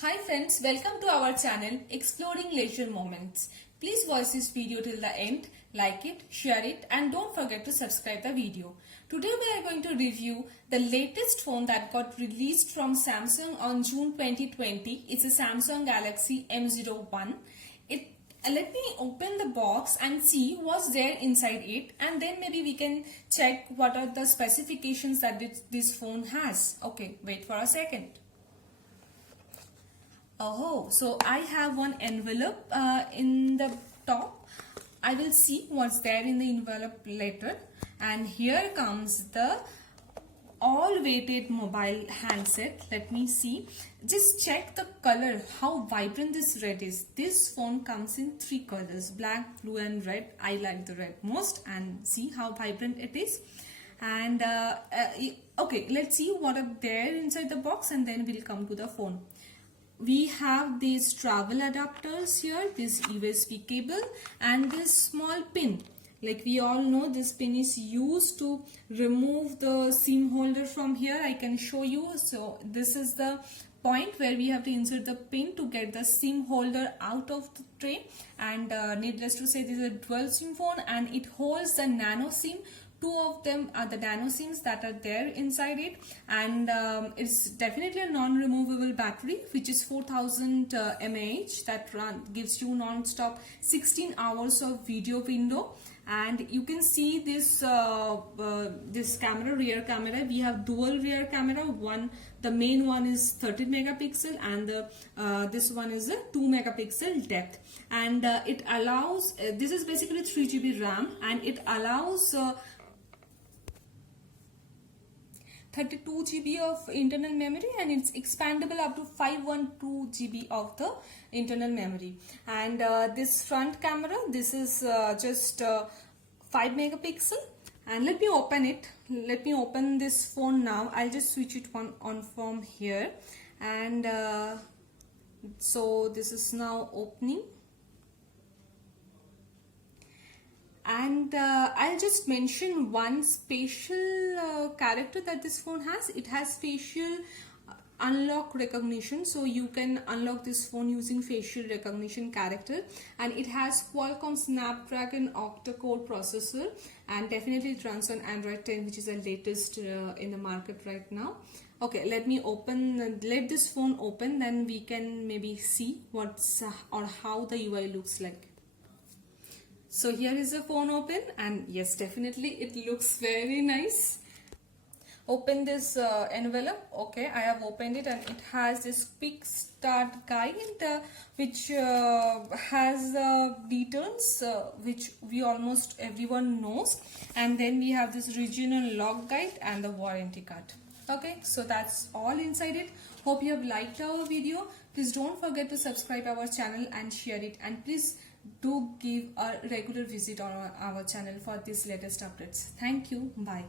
Hi friends, welcome to our channel Exploring Leisure Moments. Please watch this video till the end, like it, share it and don't forget to subscribe the video. Today we are going to review the latest phone that got released from Samsung on June 2020. It's a Samsung Galaxy M01. Let me open the box and see what's there inside it, and then maybe we can check what are the specifications that this phone has. Okay, wait for a second. Oh, so I have one envelope in the top. I will see what's there in the envelope later. And here comes the all weighted mobile handset. Let me see. Just check the color, how vibrant this red is. This phone comes in three colors, black, blue and red. I like the red most, and see how vibrant it is. And okay, let's see what are there inside the box and then we'll come to the phone. We have these travel adapters here, this USB cable and this small pin. Like we all know, this pin is used to remove the SIM holder from here. I can show you. So this is the point where we have to insert the pin to get the SIM holder out of the tray. And needless to say, this is a dual SIM phone and it holds the Nano SIM. Two of them are the Nano SIMs that are there inside it, and it's definitely a non-removable battery which is 4000 mAh that gives you non-stop 16 hours of video window. And you can see this this camera, rear camera. We have dual rear camera. The main one is 13 megapixel and this one is a 2 megapixel depth, and it allows this is basically 3 GB RAM and it allows 32 GB of internal memory, and it's expandable up to 512 GB of the internal memory. And this front camera, this is just 5 megapixel. And let me open it. Let me open this phone now. I'll just switch it on from here. And so this is now opening. And I'll just mention one special character that this phone has. It has facial unlock recognition, so you can unlock this phone using facial recognition character. And it has Qualcomm Snapdragon Octa core processor, and definitely it runs on Android 10, which is the latest in the market right now. Okay, let this phone open, then we can maybe see what's or how the UI looks like. So here is the phone open, and yes, definitely it looks very nice. Open this envelope. Okay, I have opened it and it has this quick start guide which has the details which we almost everyone knows, and then we have this regional log guide and the warranty card. Okay, so that's all inside it. Hope you have liked our video. Please don't forget to subscribe our channel and share it, and please do give a regular visit on our channel for these latest updates. Thank you. Bye.